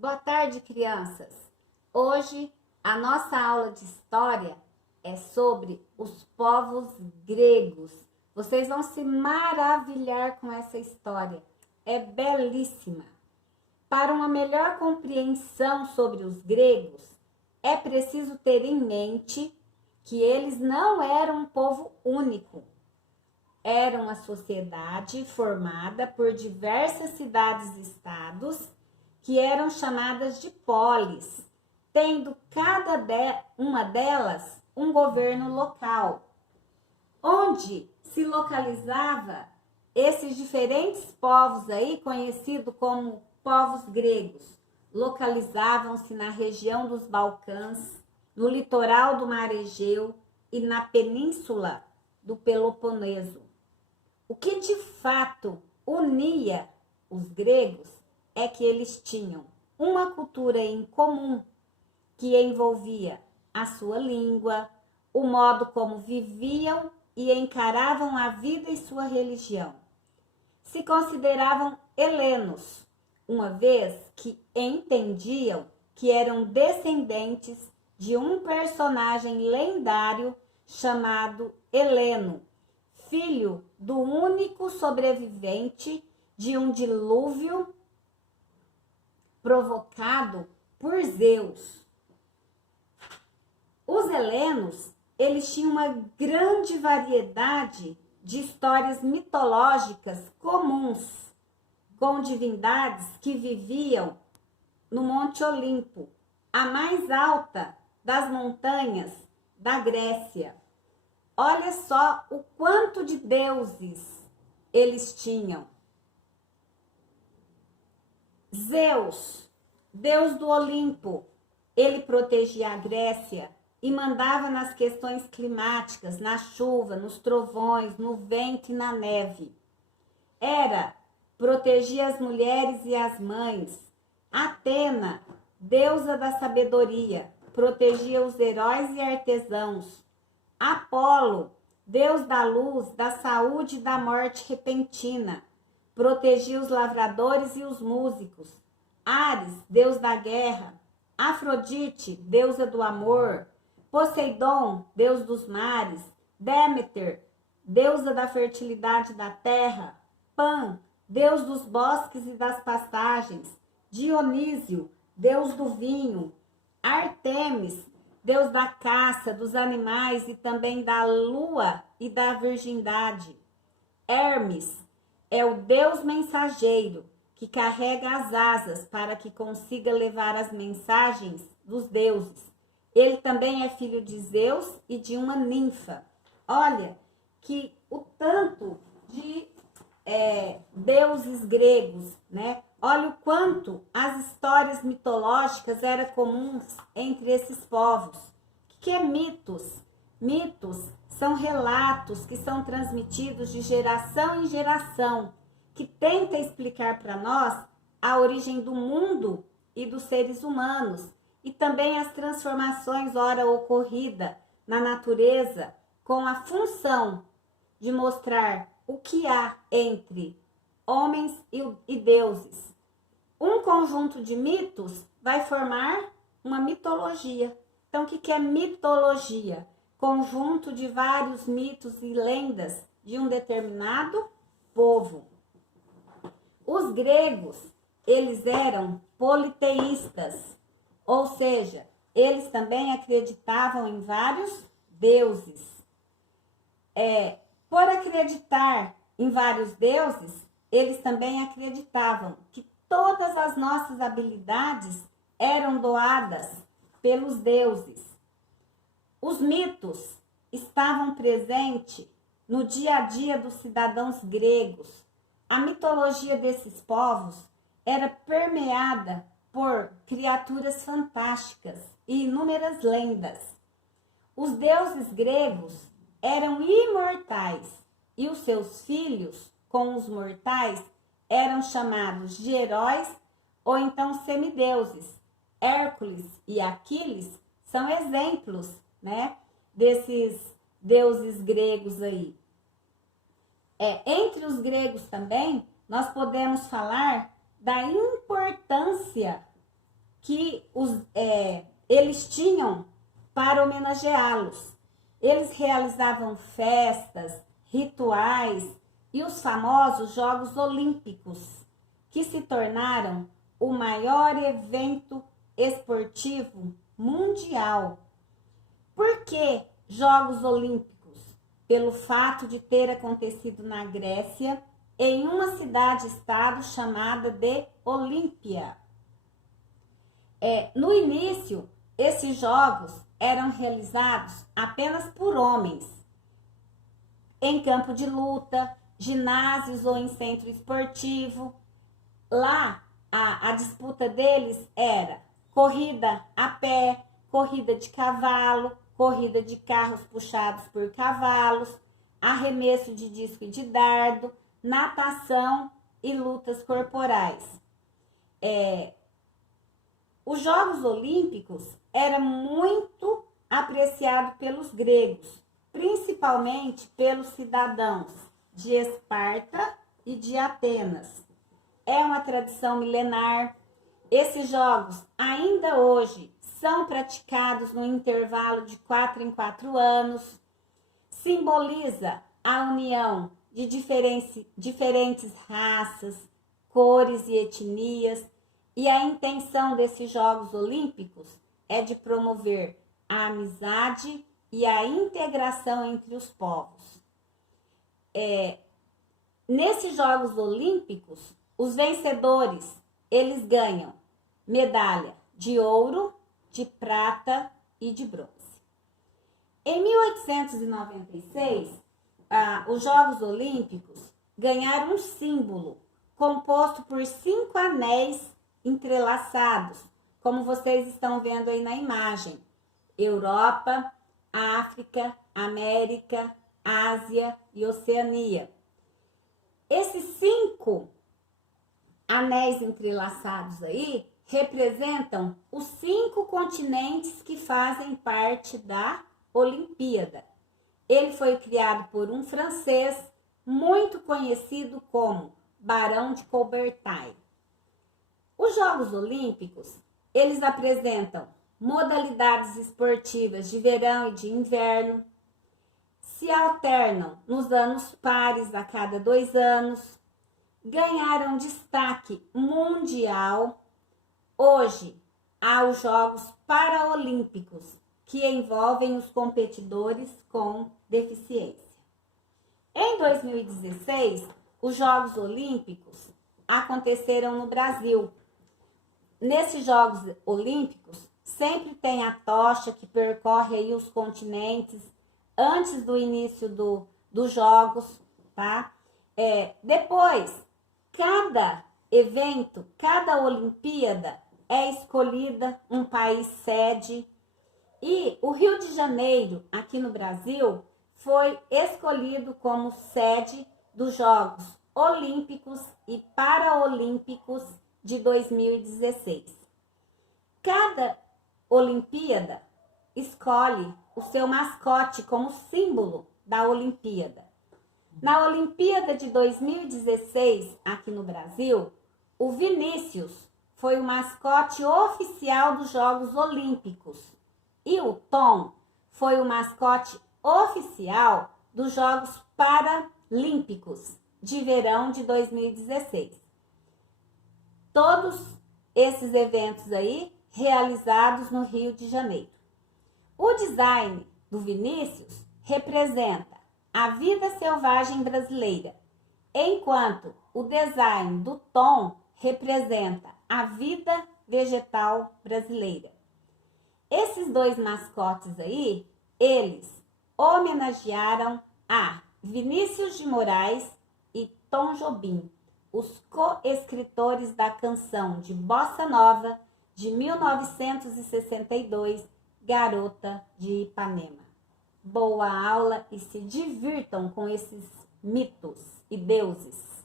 Boa tarde, crianças. Hoje a nossa aula de história é sobre os povos gregos. Vocês vão se maravilhar com essa história. É belíssima. Para uma melhor compreensão sobre os gregos, é preciso ter em mente que eles não eram um povo único. Era uma sociedade formada por diversas cidades-estados que eram chamadas de polis, tendo uma delas um governo local, onde se localizava esses diferentes povos aí, conhecidos como povos gregos. Localizavam-se na região dos Balcãs, no litoral do Mar Egeu e na península do Peloponeso. O que de fato unia os gregos é que eles tinham uma cultura em comum que envolvia a sua língua, o modo como viviam e encaravam a vida e sua religião. Se consideravam helenos, uma vez que entendiam que eram descendentes de um personagem lendário chamado Heleno, filho do único sobrevivente de um dilúvio provocado por Zeus. Os helenos, eles tinham uma grande variedade de histórias mitológicas comuns, com divindades que viviam no Monte Olimpo, a mais alta das montanhas da Grécia. Olha só o quanto de deuses eles tinham. Zeus, deus do Olimpo, ele protegia a Grécia e mandava nas questões climáticas, na chuva, nos trovões, no vento e na neve. Protegia as mulheres e as mães. Atena, deusa da sabedoria, protegia os heróis e artesãos. Apolo, deus da luz, da saúde e da morte repentina, protegia os lavradores e os músicos. Ares, deus da guerra. Afrodite, deusa do amor. Poseidon, deus dos mares. Démeter, deusa da fertilidade da terra. Pan, deus dos bosques e das pastagens. Dionísio, deus do vinho. Artemis, deus da caça, dos animais e também da lua e da virgindade. Hermes é o deus mensageiro que carrega as asas para que consiga levar as mensagens dos deuses. Ele também é filho de Zeus e de uma ninfa. Olha que o tanto de deuses gregos, né? Olha o quanto as histórias mitológicas eram comuns entre esses povos. O que é mitos? Mitos são relatos que são transmitidos de geração em geração, que tenta explicar para nós a origem do mundo e dos seres humanos, e também as transformações ora ocorridas na natureza, com a função de mostrar o que há entre homens e deuses. Um conjunto de mitos vai formar uma mitologia. Então, o que é mitologia? Conjunto de vários mitos e lendas de um determinado povo. Os gregos, eles eram politeístas, ou seja, eles também acreditavam em vários deuses. Por acreditar em vários deuses, eles também acreditavam que todas as nossas habilidades eram doadas pelos deuses. Os mitos estavam presentes no dia a dia dos cidadãos gregos. A mitologia desses povos era permeada por criaturas fantásticas e inúmeras lendas. Os deuses gregos eram imortais e os seus filhos, com os mortais, eram chamados de heróis ou então semideuses. Hércules e Aquiles são exemplos, né, desses deuses gregos aí. Entre os gregos também, nós podemos falar da importância que eles tinham para homenageá-los. Eles realizavam festas, rituais e os famosos Jogos Olímpicos, que se tornaram o maior evento esportivo mundial. Por que Jogos Olímpicos? Pelo fato de ter acontecido na Grécia, em uma cidade-estado chamada de Olímpia. No início, esses jogos eram realizados apenas por homens, em campo de luta, ginásios ou em centro esportivo. Lá, a disputa deles era corrida a pé, corrida de cavalo, corrida de carros puxados por cavalos, arremesso de disco e de dardo, natação e lutas corporais. Os Jogos Olímpicos eram muito apreciados pelos gregos, principalmente pelos cidadãos de Esparta e de Atenas. É uma tradição milenar. Esses jogos ainda hoje são praticados no intervalo de 4 em 4 anos. Simboliza a união de diferentes raças, cores e etnias. E a intenção desses Jogos Olímpicos é de promover a amizade e a integração entre os povos. Nesses Jogos Olímpicos, os vencedores, eles ganham medalha de ouro, de prata e de bronze. Em 1896, os Jogos Olímpicos ganharam um símbolo composto por 5 anéis entrelaçados, como vocês estão vendo aí na imagem: Europa, África, América, Ásia e Oceania. Esses 5 anéis entrelaçados aí representam os 5 continentes que fazem parte da Olimpíada. Ele foi criado por um francês muito conhecido como Barão de Coubertin. Os Jogos Olímpicos, eles apresentam modalidades esportivas de verão e de inverno, se alternam nos anos pares a cada 2 anos, ganharam destaque mundial. Hoje, há os Jogos Paraolímpicos, que envolvem os competidores com deficiência. Em 2016, os Jogos Olímpicos aconteceram no Brasil. Nesses Jogos Olímpicos, sempre tem a tocha que percorre aí os continentes antes do início dos Jogos, tá? Depois, cada evento, cada Olimpíada é escolhida um país sede, e o Rio de Janeiro, aqui no Brasil, foi escolhido como sede dos Jogos Olímpicos e Paraolímpicos de 2016. Cada Olimpíada escolhe o seu mascote como símbolo da Olimpíada. Na Olimpíada de 2016, aqui no Brasil, o Vinícius foi o mascote oficial dos Jogos Olímpicos e o Tom foi o mascote oficial dos Jogos Paralímpicos de verão de 2016. Todos esses eventos aí realizados no Rio de Janeiro. O design do Vinícius representa a vida selvagem brasileira, enquanto o design do Tom representa a vida vegetal brasileira. Esses 2 mascotes aí, eles homenagearam a Vinícius de Moraes e Tom Jobim, os co-escritores da canção de Bossa Nova de 1962, Garota de Ipanema. Boa aula e se divirtam com esses mitos e deuses.